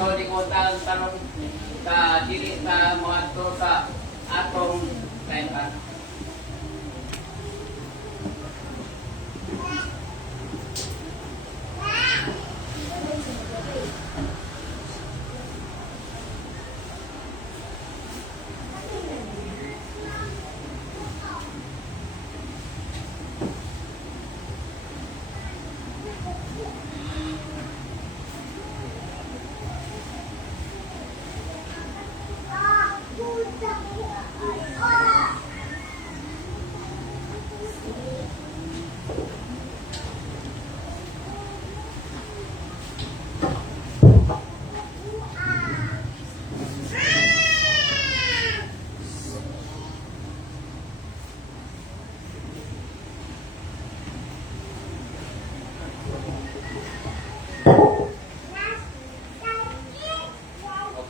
So, di ko tanong sa dili sa mga to sa atong kaintan.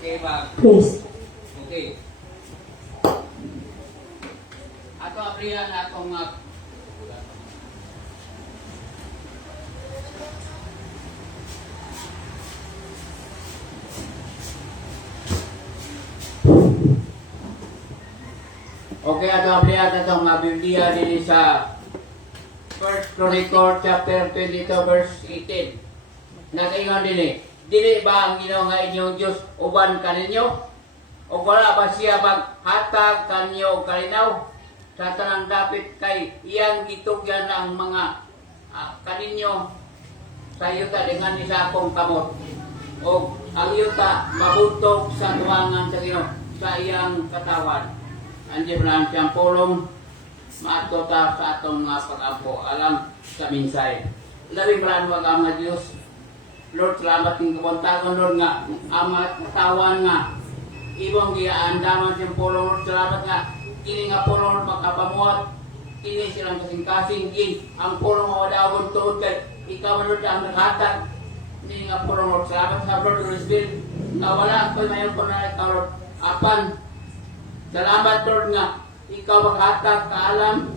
Okay ba? Please. Okay. Ato aprihan atong Okay, ato aprihan atong Biblia dili sa 1 Chronicles chapter 22 verse 18. Nakaingon dili ba ang Ginoo nga inyong Dios uban kaninyo? O wala ba siya maghatag kanyo og kalinaw sa tanang dapit kay iyang gitugyan ang mga kaninyo sa yuta dengan ni sa akong kamot. O ang yuta mabuntog sa tuwangan sa Ginoo sa iyang katawan. Andiyan na siyang pulong maato ta sa atong mga pag-ampo alam sa minsay. Labing maraming ang mga Diyos. Lord, salamat ng kabuntagon, Lord, nga amat katawan nga ibang giaandaman siyang pulong, Lord, salamat nga kini nga pulong, Lord, makapamuat kini silang kasing-kasing ang pulong mawadawon tuod kay ikaw, Lord, ang naghatag kini nga pulong, Lord, salamat sa Lord, Holy Spirit nga wala ko'y mayon ko na ikaw, Lord, apan salamat, Lord, nga ikaw maghatag kaalam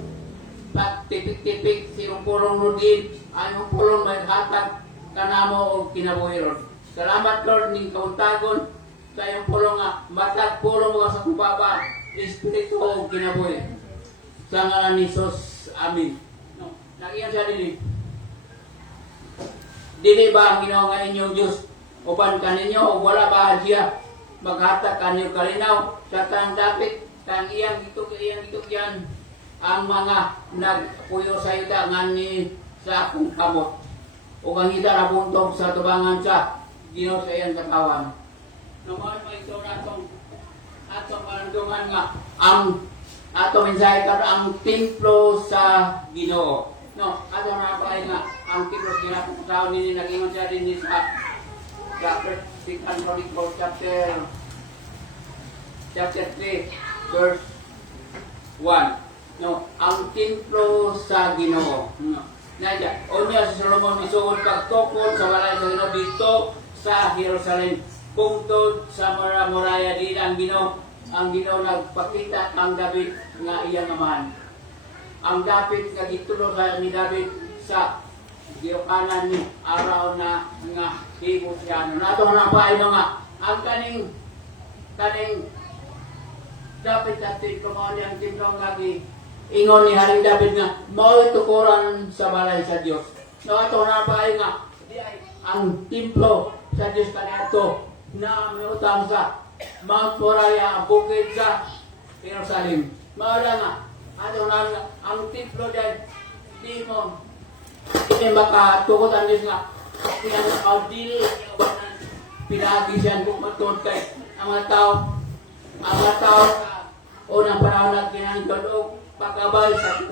at tipik-tipik sinong pulong, Lord, din anong pulong may hatag kanamo og kinabuhi, Lord. Salamat, Lord, ning kauntagon sa iyong pulong nga matag pulong mga sa kubaba espiritu og kinabuhi. Sa ngalan ni Jesus, amin. No, nakiyan siya dili ba ang Ginoo nga inyong Dios uban kaninyo o wala ba siya maghatag kanyo kalinaw sa tanang dapit kang iyang gitugyan ang mga nagpuyo sa ida ngani sa akong kamot. O ang ida na buntog sa tubangan sa Ginoo sa iyang katawan. Naman may ito na atong malandungan nga ang atong mensahe karon ang templo sa Ginoo. No, ato na pa nga ang templo sa Ginoo sa nini nagingon siya din sa chapter 6 Chronicles chapter 3 verse 1. No, ang templo sa Ginoo. No. Nadya, unya si Solomon misuod pagtukod sa walay sa Ginoo dito sa Jerusalem. Bungtod sa muraya din ang Ginoo nagpakita ang David nga iyang amahan. Ang David nga gitulo sa ni David sa giyokanan ni araw na nga himo siya. Nato na pa nga ang kaning David at tito mo niyang tindong lagi ingon ni Haring David nga mao tukuran sa balay sa Dios. No ato na pa nga di ay ang templo sa Dios kaniadto na miutang sa Mount Moriah ang bukid sa Jerusalem. Mao nga ato na ang templo di mo hindi makatukot ang Dios nga yan ang dili pinagi siya kung matod kay ang mga tao sa unang panahon na kinanggod pagkabay sa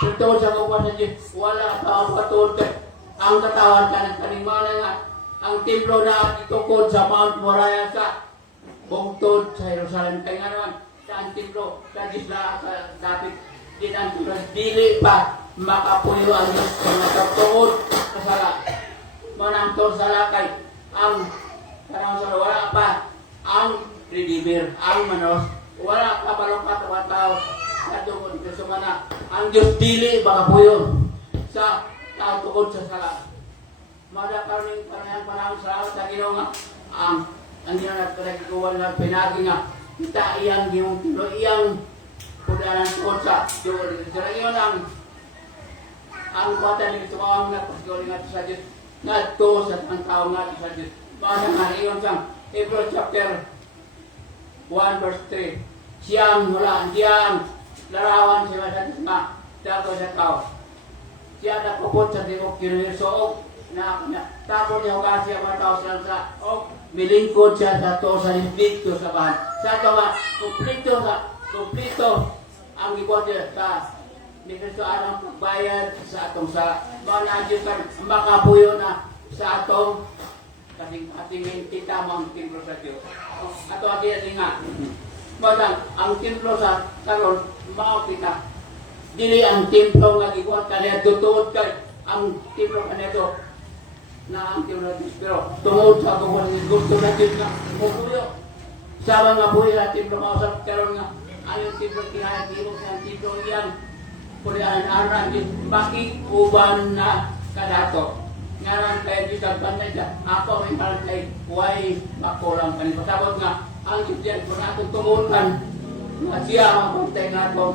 tungkol sa kawan sa Diyos, wala taong katulad ang katawan ka ng kanimana nga ang templo na itukod sa Mount Moriah sa bungtod sa Jerusalem. Kaya nga naman, sa ang templo sa Diyos na sa David, din ang templo, dili pa makapuyo ang Diyos sa nagtutungod sa sala. Manangtod sa lakay, ang karang sa wala pa, ang Redeemer, ang Manos, wala ka malungkat ang tao sa tungkol sa mana. Ang Diyos dili makapuyo sa tao tungkol sa sala. Mada karoning panahon sa Ginoo nga ang iyang nagkagawa na pinagi nga kita iyang yung iyang kudanan ko sa Diyos. Sa iyon ang bata ni tumawang na pagkawin nga sa Diyos nga to sa ang tao nga sa Diyos. Mga nga iyon sa Hebrews chapter 1 verse 3. Siyang larawan siya sa Diyos nga dato sa tao. Siya napupot sa Diyos kinuhisoog na tapos niya kasi ang mga tao sa milingkod siya sa to sa dito sa bahan. Sa ito nga, kumplito ang ibuat niya sa ni Kristo ang pagbayad sa atong sa mga nadyo kan makapuyo na sa atong ating titamang templo sa Diyos. Ato atin nga, madang ang templo sa karon mao kita. Dili ang templo nga gibuat kaniya tutuod kay ang templo kanito na ang templo natin. Pero tungod sa kung gusto natin nga mupuyo sa mga buhay na templo mausap karon nga ang templo kinahanglan ng templo iyang kurian aran din baki uban na kadato ngaran kay Diyos ang panay siya ako may parang kay huwag makulang kanin pasabot nga ang Diyos kung atong tungutan nga siya mapuntay nga ito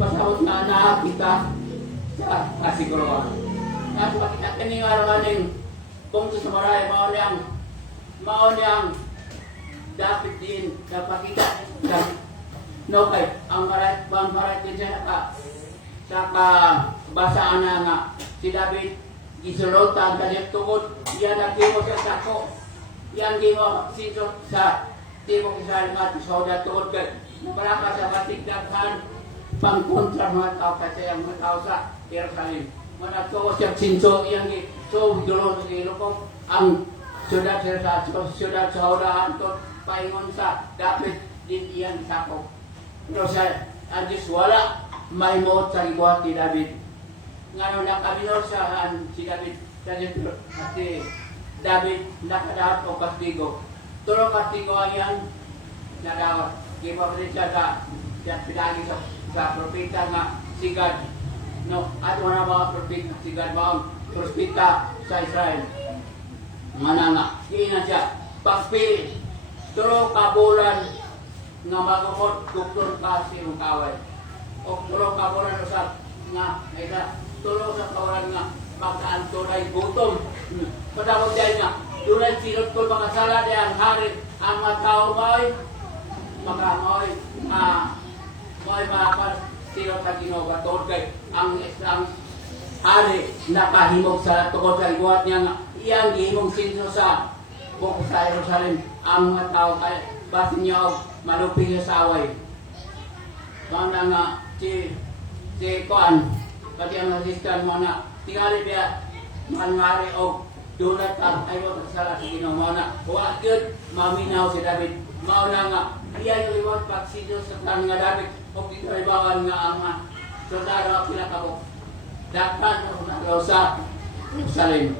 pasabot nga nakakita sa kasiguruan nga makita kaning arawaning kung sa maray mao niyang dapat din napakita no kay ang maray din siya sa kabasaan na nga si David isulota ang kanyang tungod yan ang gimo sa sako yan gimo sinso sa timog Israel nga sa tungod kay nabaraka sa matigdaghan pangkontra mga tao kasi ang mga tao sa Jerusalem manatuwa siya sinso yan so dulo sa ilokong ang syudad sa Hudahan to paingon sa David din iyan sako pero sa ang Diyos wala may moot sa ibuhat ni David. Ngayon nakabinor sa si David kasi David nakadawat o kastigo. Turo kastigo ayan nadawat. Kipa rin siya sa pinagi sa propeta nga sigad. No, at wala mga propeta sigad mga propeta sa Israel. Nga nga, kina siya pagpili. Turo kabulan nga magukot doktor kasi yung kaway. O tulong kabulan usap nga tulong sa kabulan nga magkaan tunay gutom. Padamog dahil nga tunay sinot ko makasala dahil ang hari ang mga tao mo'y makamoy mo'y makapas sinot sa Ginoo tungod kay ang isang hari nakahimog sa tungod sa ibuhat niya nga iyang gihimong sinso sa buong sa Jerusalem ang mga tao kay basin niya og maluping sa away. Mana nga si Kuan pati ang nasistan mo na tingali biya manngari o dunat ang ayaw sala sa Ginoo mo na huwag yun maminaw si David mao na nga iya yung iwag pagsidyo sa tan nga David o kitaribawan nga ang soldado pinakabok dakan o sa Jerusalem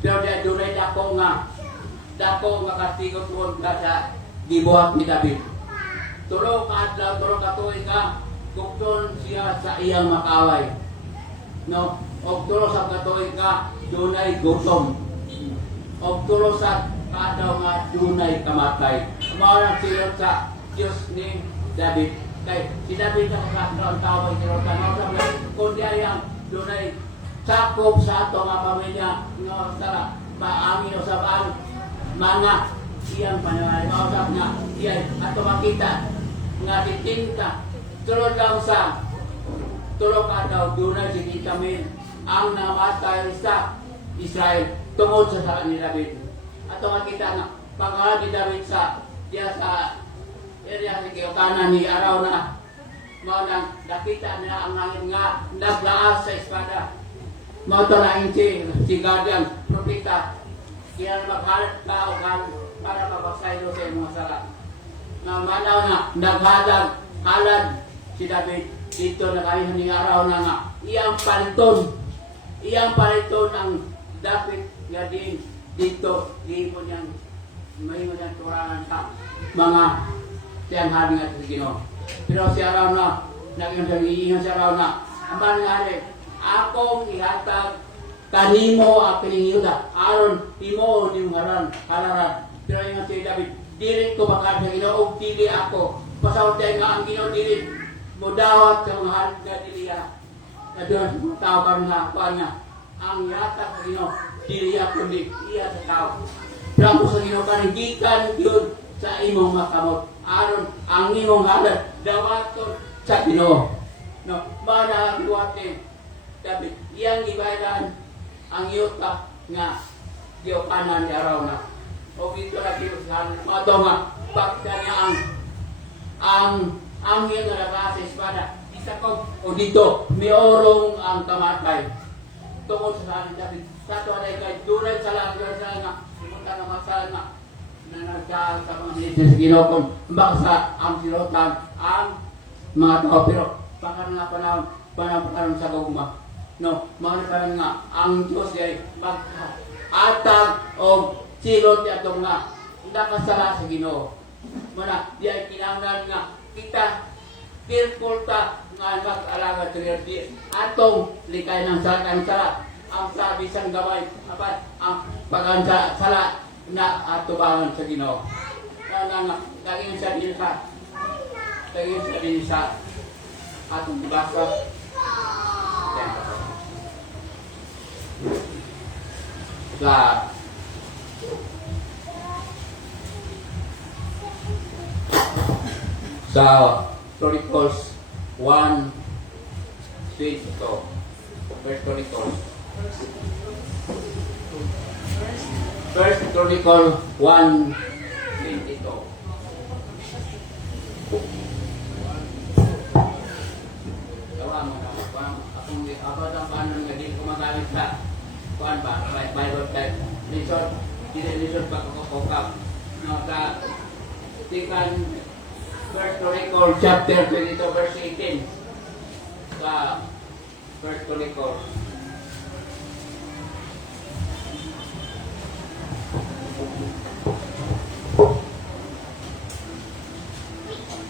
pero dahil dunay dako nga kastigo tuwag ka sa gibuhat ni David tulo ka adlaw tulo ka tuig ka gukton siya sa iyang makaway. No, og tulo sa katuig ka dunay gutom. Og tulo sa kadaw nga dunay kamatay. Mao ang silot sa Dios ni David. Kay si David ang tao ay silot na sa kundi ayang dunay sakop sa ato nga pamilya nga sa paangin sa baan mga iyang panaway mausap nga iyay ato makita nga titinta tulad lang sa tulog ka daw dunay si kami ang namatay sa Israel tungod sa ni David. At makita na pangalan ni David sa diya sa area ni kanan ni araw na mao nang nakita niya ang langit nga naglaas sa espada. Mao to na si Guardian propeta kaya maghalat ka o para mabasaylo sa mga sala. Na manaw na halad si David dito na kayo ni araw na nga iyang paliton ang David nga din dito di mo niyang may mo niyang turangan sa mga siyang hari nga sa Ginoo. Pero si araw na naging siya araw na ang mangyari akong ihatag kanimo aking yuda aron imo ning halaran pero ingon si David dili ko bakal sa Ginoo og dili ako pasawtay nga ang Ginoo dili modawat sa mga handa dili na doon tao karon nga kuan nga ang yata sa Ginoo dili ako di iya sa tao pero ako sa Ginoo kanigikan gyud sa imong makamot aron ang imong halad dawaton sa Ginoo no mana buhatin David iyang gibayran ang yuta nga giukanan ni araw na o dito lagi usahan mato nga pagka niya ang angin nga nagasa espada isa ko o dito miorong ang kamatay tungod sa akin David sa to ay kay dunay sa langit sa nga simutan na masal na nagdaan sa mga Jesus Ginoo baka sa ang silotan ang mga tao pero baka nga panahon sa gugma no mao na nga ang Dios ay mag-atag og silot atong nga nakasala sa Ginoo muna di ay kinahanglan nga kita careful ta nga mag-alagad sa atong likay ng sala ang sabi sang gabay apat ang pag-ansa sala na atubangan sa Ginoo nga daging sa din sa atong basa sa Chronicles 1:22 First Chronicles First Chronicles 1:22 Gawa mo na akong abad ang paano nga di kumagamit sa kuan ba Bible type lison pagkakokap no sa tikan First Chronicles chapter 22 verse 18 sa First Chronicles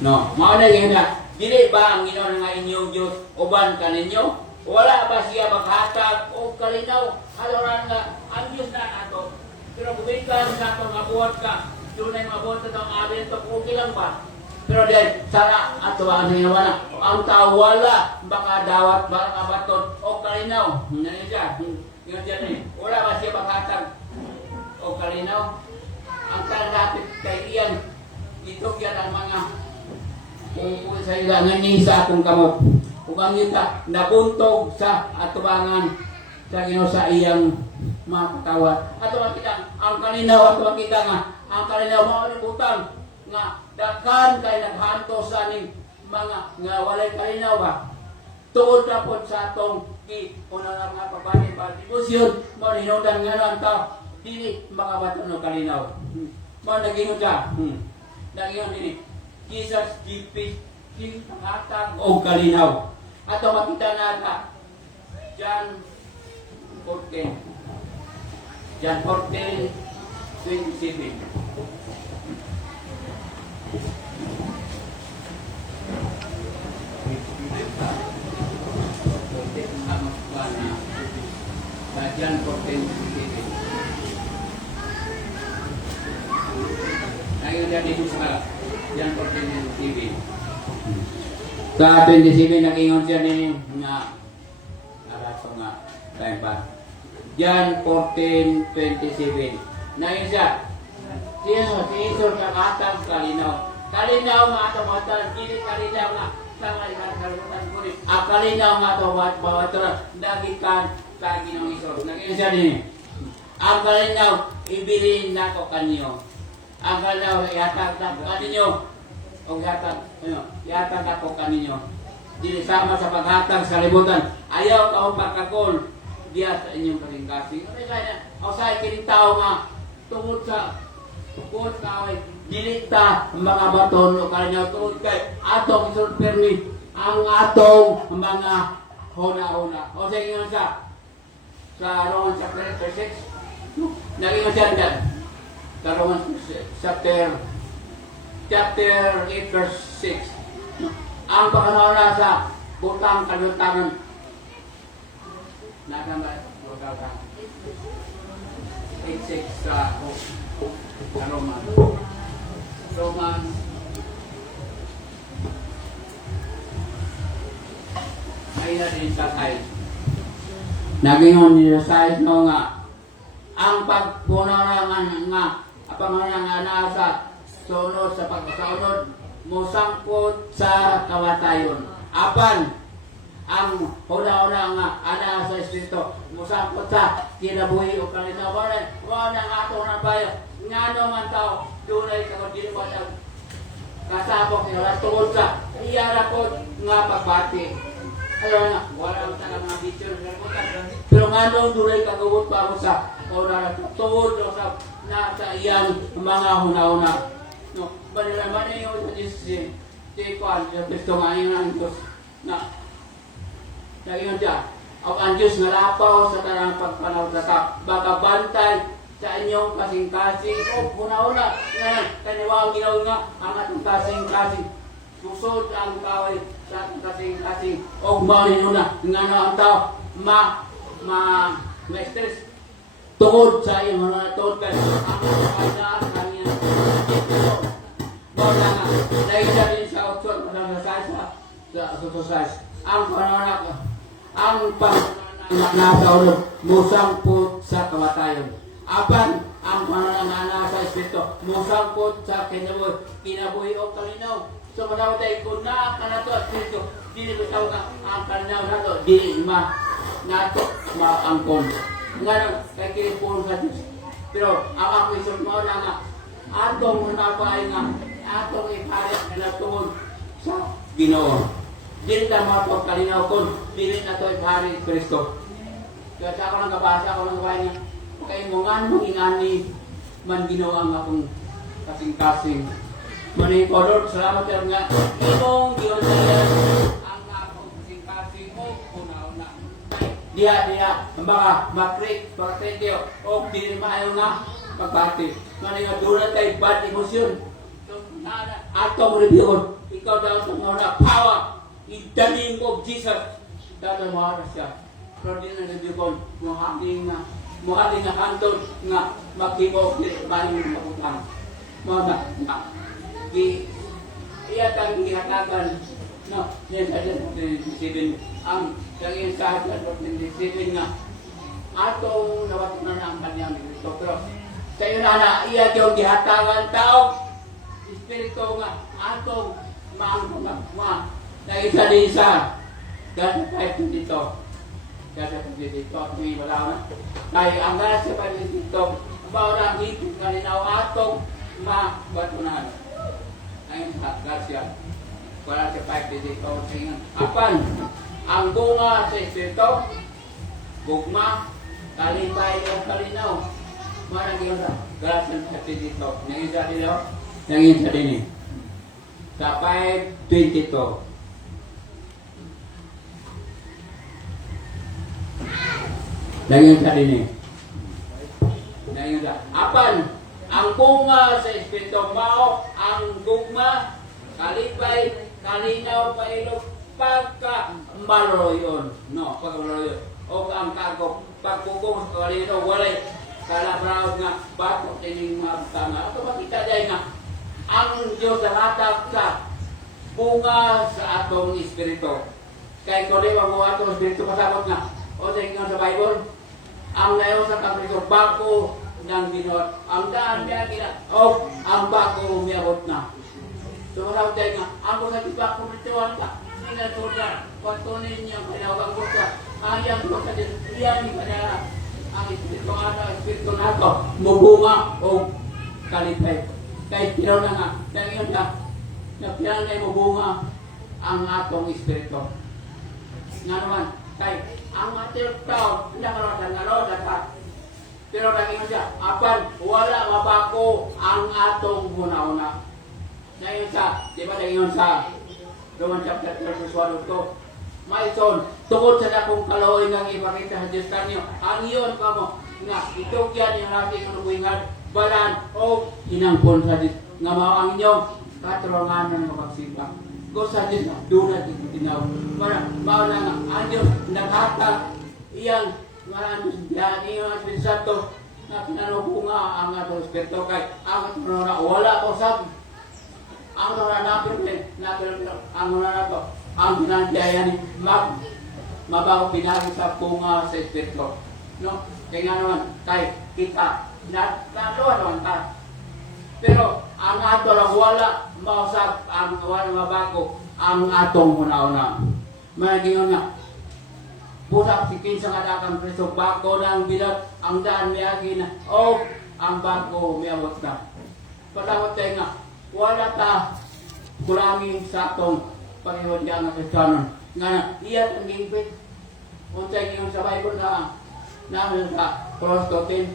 no mao na gyud na dili ba ang Ginoo nga inyong Dios uban kaninyo wala ba siya maghatag o kalinaw haloran nga ang Diyos na nato pero bumikan sa ato nga buhat ka dunay mabuhat sa itong abin ito okay lang ba pero dahil sara ato ang hinawana ang tao wala baka dawat baka baton o kalinaw hindi siya yun dyan wala ba siya maghatag o kalinaw ang kalapit kay iyan ito yan ang mga kung sa ilangan ni sa akong kamot ug ang yuta nabuntog sa atubangan sa Ginoo sa iyang mga katawat. Ato makita ang kalinaw ato makita nga ang kalinaw mao ni butang nga daghan kay naghanto sa ning mga nga walay kalinaw ba. Tuod na pod sa atong una nga mga pabanin ba dibusyon mo hinungdan nga ang tao dili makabaton no kalinaw. Mo nagingon ka. Nagingon dili. Jesus GP hatag o kalinaw. Ato makita nata John 14 27 John 14:27 Ayun jadi sa John 14:27 Sa 27 nag-ingon siya ni nga arat nga time pa. John 14:27. Nayon siya. Jesus kakatang kalinaw. Kalinaw nga ato matan, dili kalinaw nga sama ikan kalutan kulit. Kalinaw nga ato matan, dagikan sa Ginoong Hesus. Nag-ingon siya ni. Ang kalinaw ibilin nako kanyo. Ang kalinaw ihatag na kanyo. O yatag ako kaninyo. Dili sama sa paghatag sa libutan. Ayaw ka o pagkakol diya sa inyong kalingkasing. O sa ikining tao nga tungod sa tukod kaway dili ta mga baton o kanyo tungod kay atong isulpermi ang atong mga huna-huna. O sa inyo sa Romans chapter 6 naging siya dyan. Sa Romans chapter 8 verse 6. Ang pagkanaw na sa butang kalutangan. Nakamba sa 8:6 sa Roman. Roman ay na din sa size. Nagingon niya size no nga ang pagpunarangan nga panganang nasa sunod sa pagkasunod musangkot sa kawatayon. Apan ang una-una nga ana sa Espiritu musangkot sa kinabuhi o kalinawanan wala nga ato na bayo nga naman tao dunay ka dili ba kasabok nila tungod sa iyara po nga pagbati. Alam nga, wala talaga mga picture. Pero nga nung dunay kagawot pa ako sa una tungod sa nasa iyang mga huna-una. No, balilaman niyo sa Diyos si Kwan, sa Kristo nga ang Diyos na yun siya. Ang Diyos nga lapaw sa tarang pagpanaw sa bagabantay sa inyong kasing-kasing o huna-una nga kaniwang ginaw nga ang atong kasing-kasing susod ang kaway sa atong kasing-kasing o maunin una nga na ang tao ma-stress tungod sa iyong mga tungod kaya ang kanyaan kanyang bawala nga dahil siya rin sa outside sa susasas ang pananak ang pananak nasa ulog musangpot sa kamatayon. Apan ang pananana sa Espiritu musangkot sa kinabuhi o kalinaw. So manawag tayo kung naa ka na ito Espiritu dili ko tawag ang kalinaw na ito dili nato maangkon nga nang kay kinipulong sa Diyos. Pero ang ako isip mo na nga atong nabay nga atong ipalit na tungod sa Ginoo. Dili na mato kalinaw kung dili na ito ipalit Kristo. Kaya sa ako nang kabasa ako nang gawain niya kay mo nga mangingani man ginawa nga akong kasing-kasing. Manikodot, salamat kayo nga. Imong ginawa ang akong kasing-kasing mo una-una. Diya, baka makrik, pagkretyo, o dili maayo nga pagpati. Mani nga doon tayo bad emosyon. Atong review, ikaw daw sa mga power in the name of Jesus. Dada mo siya. Pero din na review ko, muhaling nga hantod nga maghibaw kini maning mabutang. Mga iya kang gihatagan no yan sa 27 ang kagin sa 27 nga atong nawat na ang kanyang Kristo. Pero sa iyo na iya yung gihatagan tao Espiritu nga atong maangkong na isa din sa ganda tayo dito. Kaya dito ako wala na. Kaya ang gasa pa dito, bawala ang hipit nga ninaw atong mabatunan. Ngayon sa gasya, wala siya pa dito. Apan, ang bunga sa Espiritu, gugma, kalipay o kalinaw, marang yun sa gasya sa dito. Ngayon sa dito, ngayon sa dini. Sa 5:22. Dahil sa din dahil sa apan ang bunga sa Espiritu mao ang gugma, kalipay, kalinaw, pailog, pagka maloyon. No, pagka maloyon. O ang kagok, pagkugong sa kalinaw, walay kalabraw nga batok din yung mga tama. Ito makita dahil nga ang Diyos nalatag sa bunga sa atong Espiritu. Kaya kung di mo atong Espiritu pasabot nga o sa Bible, ang nayon sa Kristo bako ng Ginoo ang daan niya gina o ang bako umiyabot na. So wala tayo nga ang sa bako nito ka sinatuda patunin niya kailangan ko sa ayang ko sa diyan ni kanila ang Espiritu nato mubunga o kalipay kay tiro na nga dayon na piyan na mubunga ang atong Espiritu nga naman kay ang matir tao, hindi ka naroon pa. Pero lagi mo siya, apan, wala mabako ang atong huna-una. Ngayon sa, di ba ngayon sa Roman chapter 3 verse 1 to, Maison, tungkol sa dakong kaloy ng ipakita sa Diyos kanyo, ang iyon ka mo, nga itugyan yung natin kanubuhingan, balan o hinangpon sa Diyos, nga mao ang inyong katrungan ng mapagsimba. Kung sa Diyos, doon natin tinaw. Para, mao na nga, ang Diyos naghatag iyang maraming biyani yung Espiritu Santo na pinanubunga ang atong Espiritu kay ang atong na wala ko sa ang mga napin ang mga na to ang pinandiaya ni mabago pinagi sa bunga sa Espiritu. No? Kaya naman kay kita natuwa naman ta. Pero ang ato lang wala mausap ang wala mabago ang atong una-una. Mayroon nga busak sikin sa kadakang preso bago na ang bilat ang daan miyagi na ang bago miyabot na. Patawad tayo nga wala ta kulangi sa atong Panginoon diyan nga Kristiyanon. Nga iyan ang gigpit. Unsay yung sa Bible na namin sa Cross 13.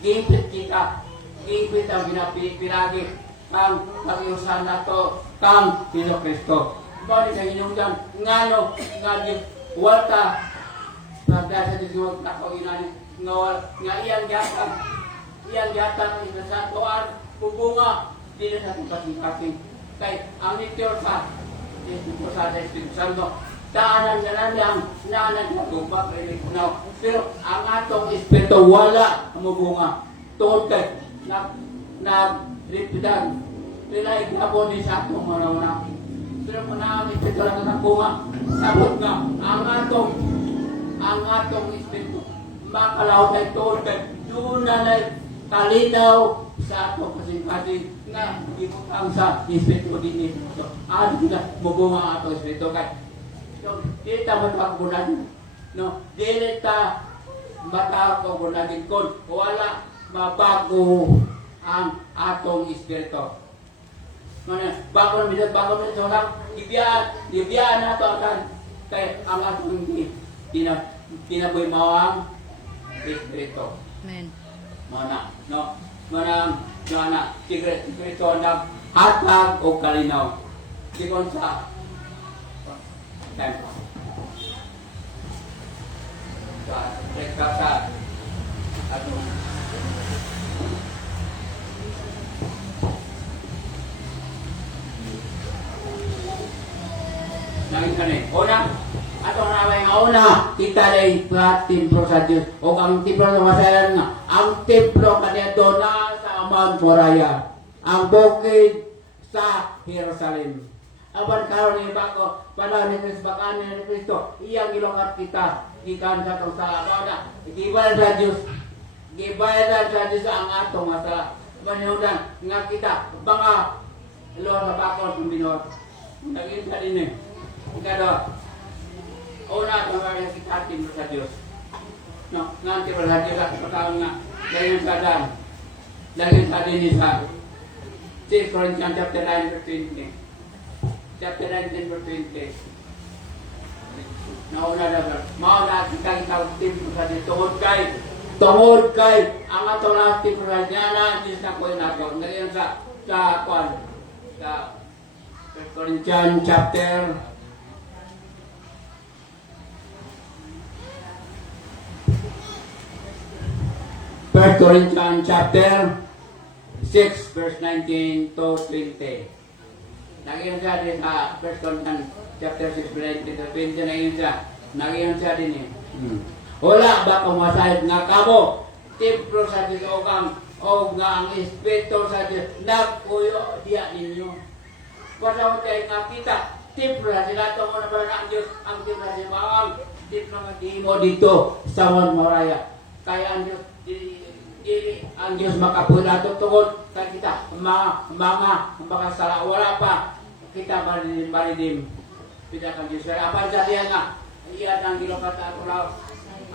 Gigpit kita. Gigpit ang pinapiragi ang pag-iusan na to kang Pino Kristo. Bali sa inyong dyan, ngano, wata, pagdasa di siwag na ko inani, nga iyang yata ng inasantuan, bubunga, di na sa kasing-kasing. Kay, ang nitiyor sa Espiritu Santo, daanan naanan na tupak, pero ang atong Espiritu wala mabunga. Tungkol kay, nag-ripidan, pinay kapon ni sa atong mga pero manamit ito lang ang bunga. Sabot nga, ang atong Espiritu, makalaw tayo tuod kay doon na kalinaw sa atong kasing-kasing na ibutang sa Espiritu din ito. Ano na, mabunga ang atong Espiritu kay. So, dito matakagunan. No? Dito matakagunan kung wala mabago ang atong Espiritu. Bago na lang, ibiyaan na ito akan kay ang atong tinaboy mawang Espiritu. Amen. Mana, no? Mana, Espiritu na hatag o kalinaw. Sikon sa tempo. Sa rekta sa atong nangin ka na una, atong naway nga una, kita rin templo sa Diyos. O ang templo sa masayan nga, ang templo kanya doon na sa Mount Moriah. Ang bukid sa Jerusalem. Aban karon ni bako, panahon ni Kristo, bakanin ni Kristo, iyang ilongkat kita, ikan sa itong sa abada. Gibayan sa Diyos, gibayan sa Diyos ang atong masala. Manudan nga kita, mga luar na bako ng binuot. Naging sa din eh. Kada una tawag kita timbre sa Dios. No, nanti berhati sa pagkaon nga dayon sa dan. Dayon sa din sa 1 Corinthians chapter 9 verse 20. Chapter 19 verse 20. Nauna na mao na kita timbre sa Dios tungod kay ang ato na timbre sa Diana Dios na ko nato. Dayon sa kwan sa 1 Corinthians chapter 1 Corinthians chapter 6 verse 19 to 20. Nagyan siya din sa 1 Corinthians chapter 6 verse 19 to 20 na yun siya. Nagyan siya din eh. Wala ba kung masahit nga kamo? Templo sa Diyos o nga ang Espiritu sa Diyos nagpuyo diya ninyo. Kung tayo nga kita, templo sa sila ito muna pala ang Diyos, ang templo sa Bawang, templo nga di mo dito sa Mount Moriah. Kaya ang Diyos, ang Diyos makapula tungkol sa kita mga sala wala pa kita balidim tidak kan Diyos apa saja nga iyan ang gilokat ako law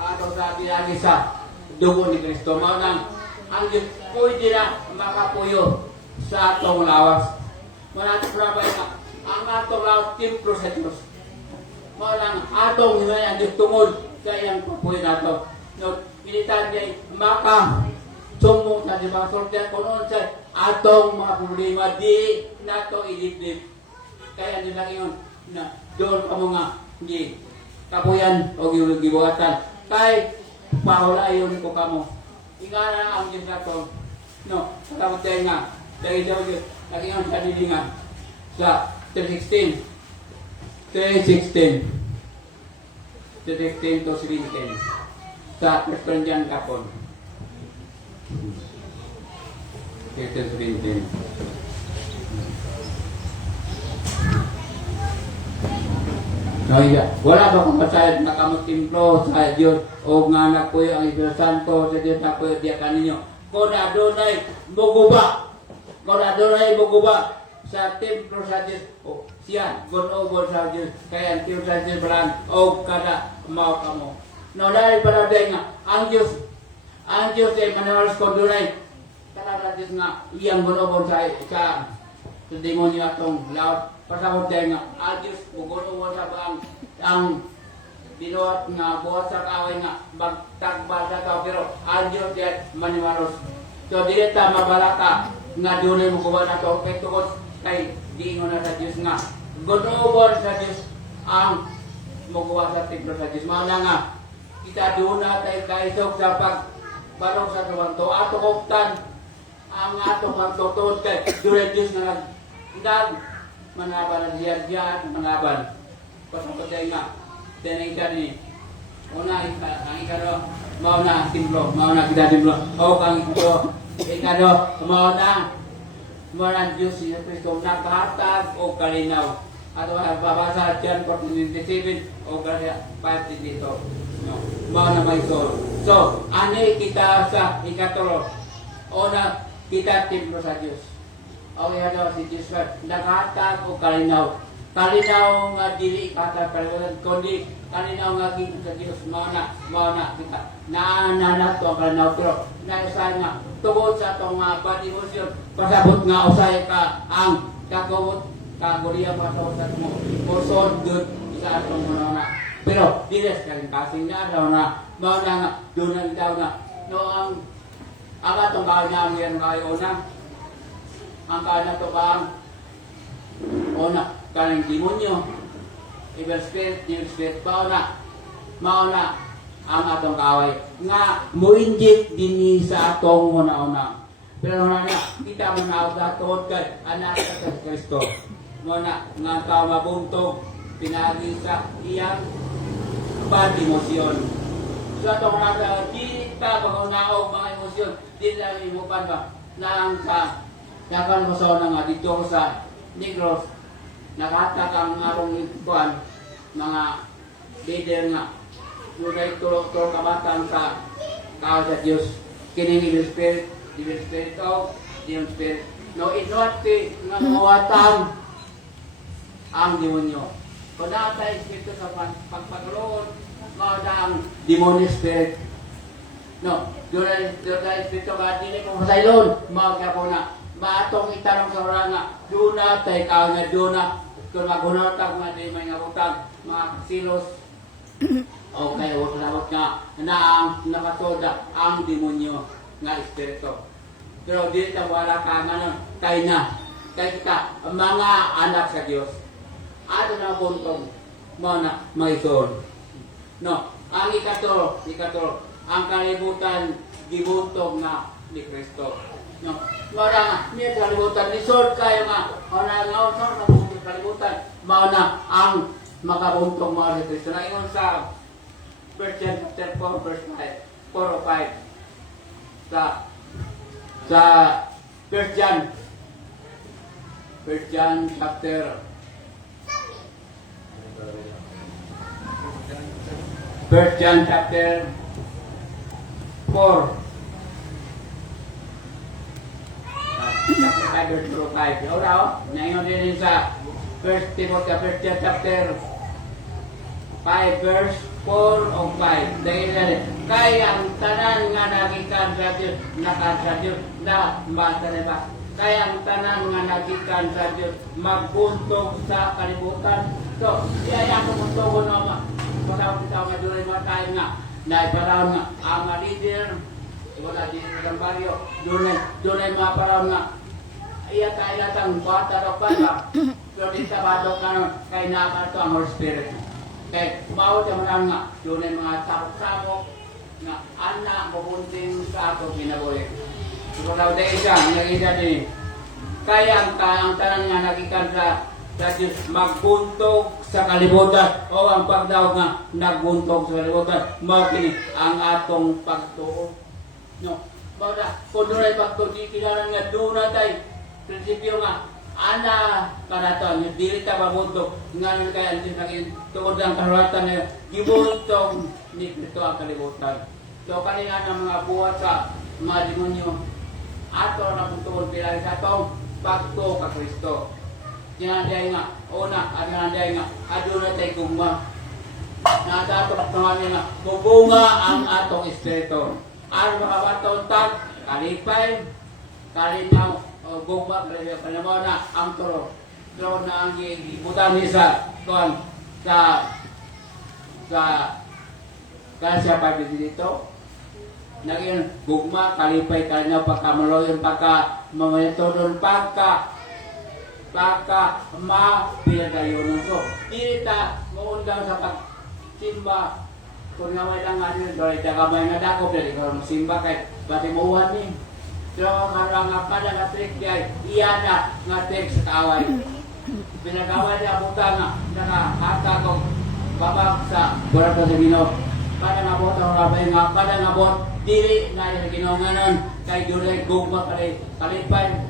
ato sa bilagi sa dugo ni Kristo mao nang ang Diyos pwede na makapuyo sa atong lawas manat prabay nga ang atong lawas templo sa Diyos mao lang atong hinay ang Diyos tungod sa iyang papuyo nato no pilitan niya maka sumong sa mga sorte kunon sa atong mga problema di nato ilibdib kaya din lang yun na doon ka mga di kapuyan o gibuhatan kay pahulayon ko kamo ingana ang Diyos nato no salamat tayo nga dahil daw Diyos naging sa nilingan sa 3:16 to 17 sa 1 Corinthians kapon. 1 Corinthians. No, iya. Wala ba kung masayad na kamutimplo sa Diyos o nga nakuyo ang Espiritu Santo sa Diyos nakuyo diya kaninyo. Kung adunay muguba, kung adunay muguba sa templo sa Diyos, o siya, gunugod sa Diyos, kaya ang templo sa Diyos balang, o kada mao kamo. No, dahil pala dahil nga, ang Diyos ay manawalas ko dunay, kada Diyos nga, iyang gunugod sa demonyo atong laot. Pasabot dahil nga, ang Diyos, gunugod sa bang, ang binuhat nga, buhat sa kaway nga, magtagba sa tao, pero ang Diyos ay maniwalos. So, di ta mabalaka, nga dunay mo kuha na to, kay tukot, kay diingon na sa Diyos nga, gunugod sa Diyos, ang mukuha sa templo sa Diyos. Mauna nga, kita doon na tayo kaisog sa pagbarong sa tuwang to. Ato kuktan, ang ato kang tutod kay doon Diyos na manaban, diyan, manaban. Pasapot tayo nga, tinay ka ni, una, ang ikano, mauna, templo, mauna kita templo. O, kang ito, ikano, mauna Diyos si Kristo, nakahatag o kalinaw. At babasa dyan 14:27 o kaya 5 dito. No. Mauna may soul. So, ani kita sa ikaturo. O na kita templo sa Diyos. O yan si Diyos, nakahatag o kalinaw. Kalinaw nga dili ikatag kundi kalinaw nga kita sa Diyos. Mauna kita. Naananak to ang kalinaw. Pero naisay nga, tungod sa itong body motion, pasabot nga usay ka ang kagawot, kaguriya pasabot sa mo. Pusod, good, isa itong mga. Pero, diles ka rin kasing na daw na, mauna nga, doon na daw na, no, ang atong kawin namin yan kayo una, ang kawin na to ba ang una, kaning demonyo, evil spirit, mauna, ang atong kaway nga muinjik dinhi sa atong una-una. Pero na kita mo na atong kay anak sa Kristo. Muna nga tao mabuntog pinagi sa iyang bad emosyon. So atong mga kita pag-unaog mga emosyon, di lang mo pa ba nang sa nakan mo sa nga dito sa Negros nakatak ang arong ikuan mga leader nga Lunay tulog-tulog kabatang sa tao sa Diyos. Kining evil spirit o demon spirit. No, inuati nga mawatang ang demonyo. Kung natay espiritu sa pagpagloon, mawatang demonic spirit. No, doon espiritu ka, dili kong masaylon, mawag po na. Maatong itanong sa orang nga, doon natay kao nga doon na, kung magunotag mga di may ngabutang, mga silos, o kayo, salawat nga na ang nakatoda ang demonyo nga espiritu. Pero dito wala ka nga tayo na. Kaya kita, mga anak sa Diyos. Ato na buntong mga maison. No, ang ikaturo, ang kalibutan, gibuntog na ni Kristo. No, wala nga, niya kalibutan, nisod kayo nga, wala nga, saan na kalibutan, mauna ang makabuntong mga ni Kristo. Na ingon sa 1 John chapter 4 verse 5, 4 o 5 sa 1 John chapter 1 John chapter 4 chapter 5 verse 4 o 5 ora o naingon din sa 1 Timothy chapter 5 verse 4 o 5. Dahil kaya ang tanan nga nagikan sa Diyos, sa Diyos, na matane ba? Kaya ang tanan nga nagikan sa Diyos, magbuntog sa kalibutan. So, iyaya ko buntog na pasawag kita nga doon mga tayo nga, naiparaon nga, ang leader, wala din sa baryo, doon ay mga paraon nga, iya tayo latang bata o pa, pero di sabado ka kay nakato ang Holy Spirit. Kaya bawat yung mga nga, doon ay mga sabok-sabok na anak mabunting sa ato pinabuhi. So, daw dahil siya, nagiging din. Kaya ang tanang nga nagikan sa sa Diyos magbuntog sa kalibutan o ang pagdaog nga nagbuntog sa kalibutan mao kini ang atong pagtuo. No, mao na kun dunay pagtuo di kinahanglan nga duna tay prinsipyo nga ana kanato yung dili ta mabuntog nga kay ang Diyos naging tuod ang karuhatan na gibuntog ni Kristo ang kalibutan. So kanina ng mga buhat sa mga demonyo ato na tuod bilang sa atong pagtuo ka Kristo. Dinanday nga, una, at dinanday nga, aduna tayo gugma. Nasa atong pagtungan nga, gubunga ang atong espiritu. Ang makabatong tag, kalipay, kalinaw, gugma, kalinaw na ang turo. Turo na ang ibutan niya sa siya pagdito dito. Naging gugma, kalipay, kalinaw, pagkamaloy, pagka mamanitodon, baka mapilagayon. So, dili ta muundang sa pagsimba. Kung nga may langan yun, doon ita kamay nga dako, dili ka magsimba kay bati mauhan ni. So, karang nga kada nga trik kay iya na nga trik sa kaaway. Pinagaway niya buta nga nakahata kong babak sa burak sa Ginoo. Kada nga bot ang rabay nga, kada nga bot, dili na yung Ginoo nga nun, kay dulay gugma kalipay.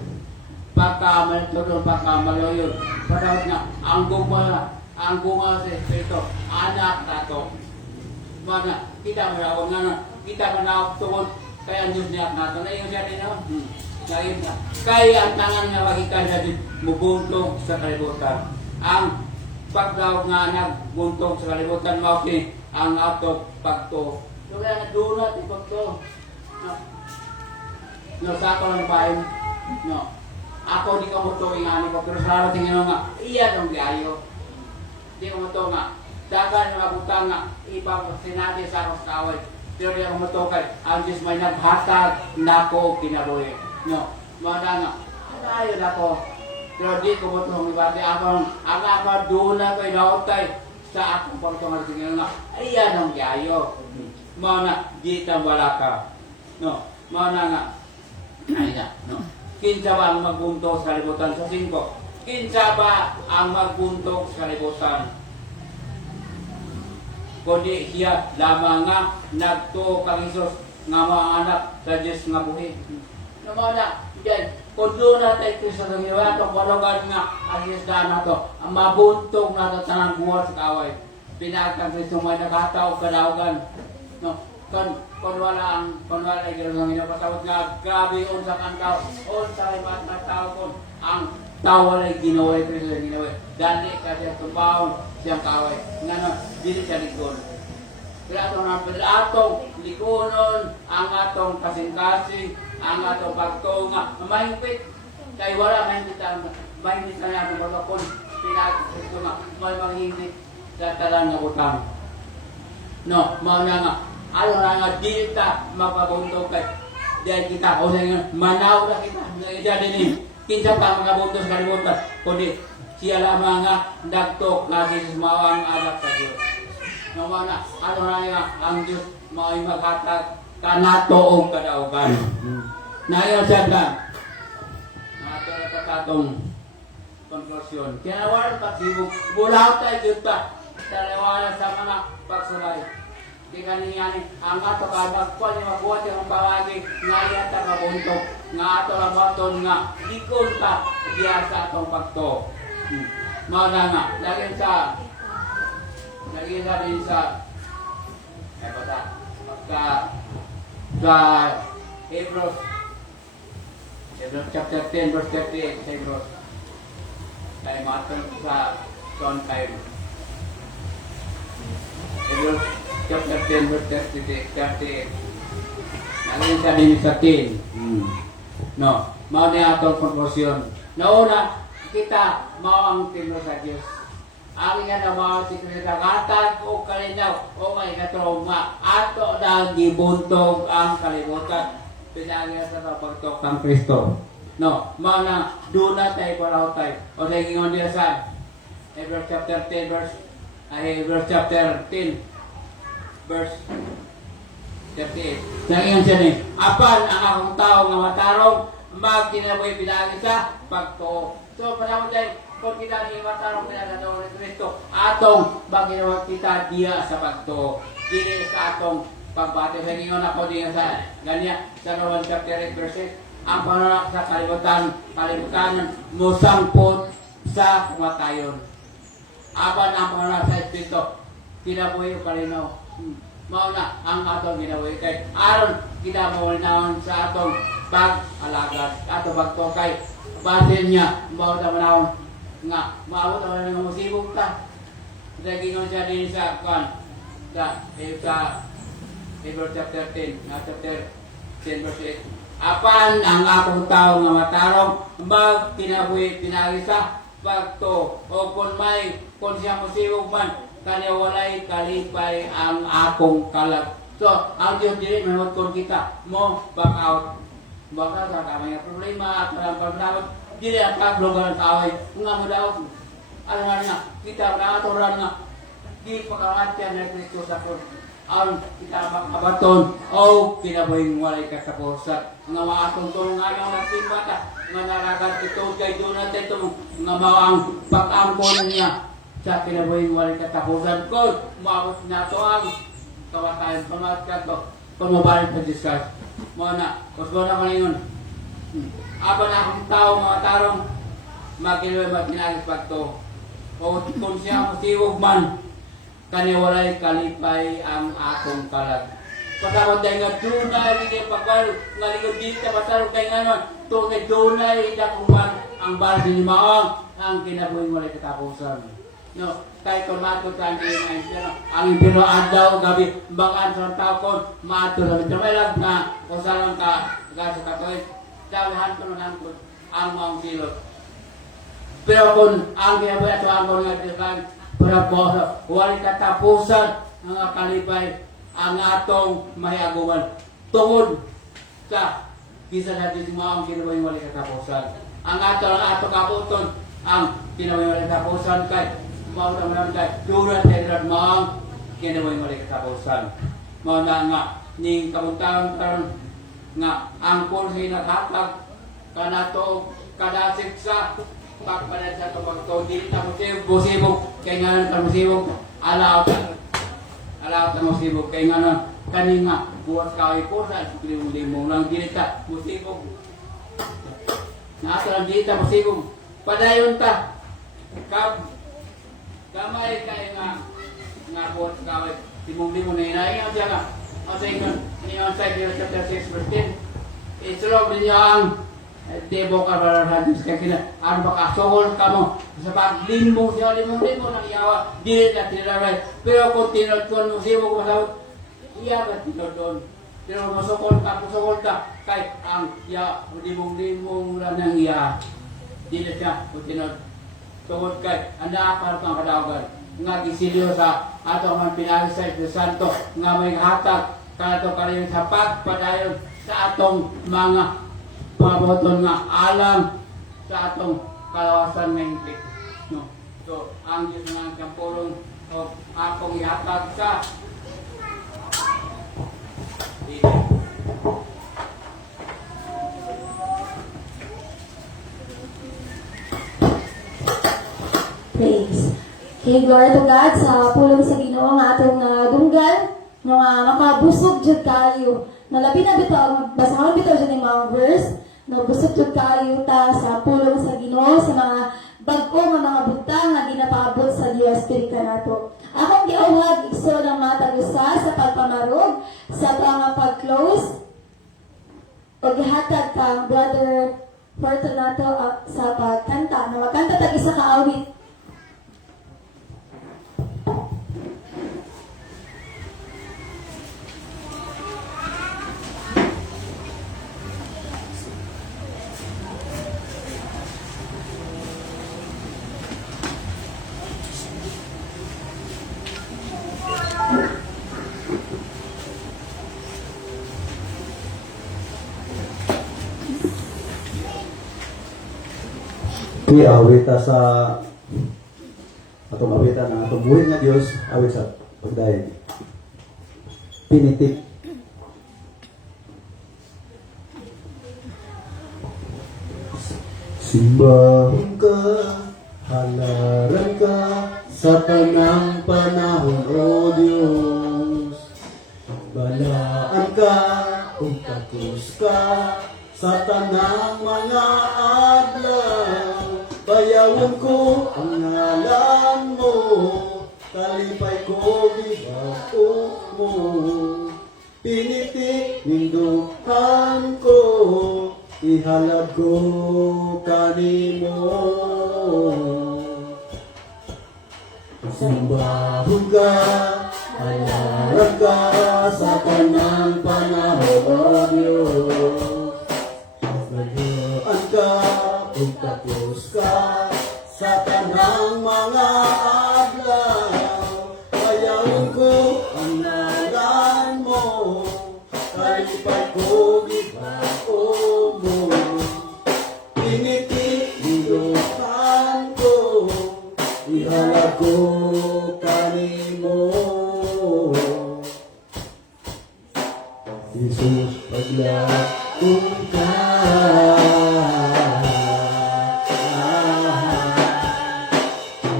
Pagkamalitulong, pagkamaloyon. Padahal nga, ang bunga sa Espiritu, anak nato. Mana, kita marawag nga, kita manawag tukon, kaya ang Diyos niya nato. Na yung siya din naman. Lagi na. Kaya ang tangan nga magikan natin, mubuntong sa kalibutan. Ang pagdawag nga nagbuntong sa kalibutan, maukin ang ato pagto. So kaya nga doon natin pagto. No, sa ako lang pahin. No. Ako di ka mo ito ingani ko, pero sa tingin mo nga, iya nung gayo. Di ko mo ito nga, dagan na mabutang nga, ibang sinati sa akong kaway. Pero di ako mo ito kay, ang Diyos may naghatag na ako kinabuhi. No, mga nga, ayun ako. Pero di ko mo ito, ibati ang ako doon na ko'y nautay sa akong pagtungan tingin nga, iya nung gayo. Mga na, di tambala ka. No, mga nga, ayun no. Kinsa ba ang magbuntog sa kalibutan? Sa 5. Kinsa ba ang magbuntog sa kalibutan? Kundi siya lamang nga nagtuo kang Isus nga mga anak sa Diyos nga buhi. Naman na, diyan, kung doon natin Kristo sa ginawa ito, walugan nga ang Diyos na ito, ang mabuntog na ito tanang buhat sa kaway. Pinagkang Kristo may nakataw kadaugan. No? Kung wala ay gano'n nga patawad nga, grabe unsa kang tao, unsa ay matataw kon ang tao ay ginawa, Kristo ay ginawa. Dali ka siya tumbawon siyang kaway. Nga dili siya likon. Kaya atong likonon, ang atong kasing-kasing, ang atong pagtunga, mahingpit. Kaya wala mahingpit na natin mga kung pinag-Kristo nga, may mahingpit sa talang na utang. No, mauna nga. Ano na nga, di kita mapabuntog kay dahil kita, o sa manaw na kita, dahil din kinsa pa makabuntog sa kalimutan, kundi siya lamang nga nagtok na si Sumawang anak sa Diyos. Naman na, ano na nga, ang Diyos maay maghatag kanato o kadaugan. Ngayon siya ka, katong konklusyon. Kaya wala pagsibog, bulaw tayo Diyos pa, taliwala sa mga pagsabay. Di kaniyani, ang ato kabagpuan yung mabuhat yung pawagi nga yata kabuntok, nga ato labaton nga, ikon ka diya sa atong pagto. Mga nga, laging din sa, sa Hebrews chapter 10 verse 38, Hebrews. Tayo matang sa John 5. Hebrews chapter 10 verse 38. Nangin sa din sa 10. No, mao ni atong konklusyon. Nauna, kita mao ang timno sa Dios. Ang nga na mao si Kristo katag o kalinaw o may katrauma ato na gibuntog ang kalibutan. Pinagya sa pagtok ng Kristo. No, mao na duna tay paraw tay. O gingon diya sa Hebrews chapter 10 verse Hebrews chapter 10 verse 38. Nangyayang siya ni, apan ang akong tao nga matarong, magkinabuhi pinagi sa pagtuo. So, panahon dahil, kung kita ni matarong pinaganoon ni Kristo, atong magkinabuhi kita diya sa pagtuo. Dili sa atong pagbati sa inyo na ko din sa ganyan sa Roman chapter 8 verses. Ang pananak sa kalibutan musangpot sa kumatayon. Apan ang pananak sa Espiritu, kinabuhi o kalinaw. Mauna ang atong ginabuhi kay aron kita mawalinawan sa atong pag-alagad, atong pagtukay. Basin niya, mauna manahon nga, maabot ang mga musibog ta. Gingon siya din sa Hebrews chapter 10, chapter 10 verse 8. Apan ang akong tao nga matarong magkinabuhi pinagi sa pagto o kung siya musibog man kanya walay kalipay ang akong kalag. So, ang Diyos dili manod kung kita mo back out. Baka sa kamay nga problema at walang pagdawat, dili ang paglugan sa away. Nga mo daw, alam nga kita nakaturan nga, di pagkamatyan na Kristo sa kung ang kita makabaton o kinabuhing walay kasapusan. Nga maatong tulong nga ng nagsimbata, nga naragat ito kay doon natin ito, nga maang pag-angkon niya sa kinabuhing walay kasapusan. Kung maabot na ito ang kawatayan, pamakat ko, kung mabalik sa discuss. Muna, kusbo na malingon. Apan akong tao mga tarong, magkinabuhing magkinagis pagto. O kung siya masiwag man, kaniwalay kalipay ang akong kalag. Pasakot dahil nga dunay, hindi pagwalo, nga ligod dito, pasarot dahil nga naman, tunay dunay, hindi kuman ang bali ni Maong, ang kinabuhin walay katapusan. No, kahit kung mato tayo ang impyerno, ang impyerno adlaw, gabi, bagaan sa tao ko, mato sa medyo may lag na, kung saan ka, gasa katoy, dawahan ko nun ang mga silot. Pero kung ang kinabuhin at ang mga kinabuhin, para po, wali katapusan ang kalipay ang atong mahiaguman. Tungod sa kisa natin mga ang kinabuhi wali katapusan. Ang atong kaputon ang kinabuhi wali katapusan kay mauna naman kay duran kay mga kinabuhi wali katapusan. Mauna nga ning kamuntahan karon nga ang pulsi naghatag kanato kada siksa pagpanan sa ito pagto, di na musibog, kaya nga ng musibog, alaw na musibog, kaya nga ng kanina, buwas kaway po sa limong lang dinita, musibog. Nasa lang dinita, musibog. Padayon ta, kamay kaya nga buwas kaway, limong na inayin, siya nga, o sa inyo, niyon sa chapter 6 verse 10, isulog ninyo ang debo ka para hadis kasi na ano ba kasol ka mo sa paglimbong siya limong nang iyawa dili na tinaray pero kung tinod ko mo siya mo masahod iya ka tinod doon pero masukol ka kay ang iya limong lang iya dili siya kung tinod tungod kay anda akal kang kadawagan nga gisilyo sa ato man pinagi sa Santo nga may hatag kanato kalayon sa pagpadayon sa atong mga paboton nga alam sa atong kalawasan ng intik. No? So, ang Diyos nga ang kampulong o akong ihatag sa praise. Okay, glory to God sa pulong sa Ginoo nga atong dunggan nga makabusog jud kayo. Nalabi na bitaw basahon bitaw jud mga verse. Nabusog jud kayo ta sa pulong sa Ginoo sa mga bag-o nga mga butang nga ginapaabot sa Dios Espiritu nato. Akong giawhag igso ng matag usa sa pagpamarog sa pag-close o gihatag kang brother Fortunato sa pagkanta. Na magkanta tag isa ka awit. Okay, awit sa atong awitan ang atong buhay nga Dios, awit sa pagdayon. Pinitik. Simbahon ka, halaran ka, sa tanang panahon, O Diyos. Balaan ka, kung tapos ka, sa tanang mga adlaw. Bayawan ko ang ngalan mo, kalipay ko gibako mo. Pinitik ninduhan ko, ihalad ko kanimo. Simbahon ka, halaran ka, sa tanang panahon, O Diyos. Balaan ka, kung tapos ka, sa tanang mga adlaw. Bayawan ko ang ngalan mo, kalipay ko gibako mo. Pinitilukan ko, ihalad ko kanimo. Jesus, paglakong ka,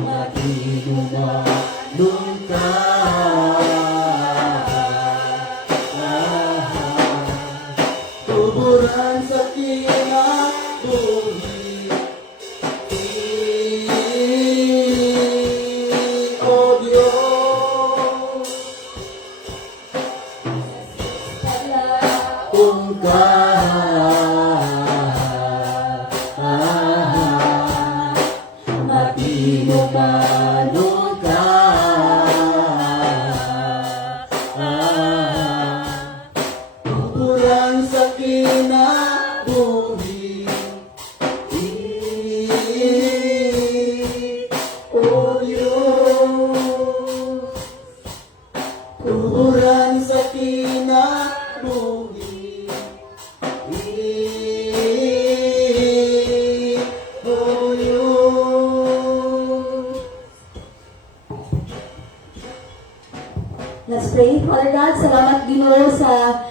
makinumanong ka. Tuburan sa kinabuhi, O Diyos. Kung ka, makinumanong ka. Tuburan sa kinabuhi, O Diyos. Tuburan sa kinabuhi, O Diyos. Let's pray. Father God, salamat Ginoo sa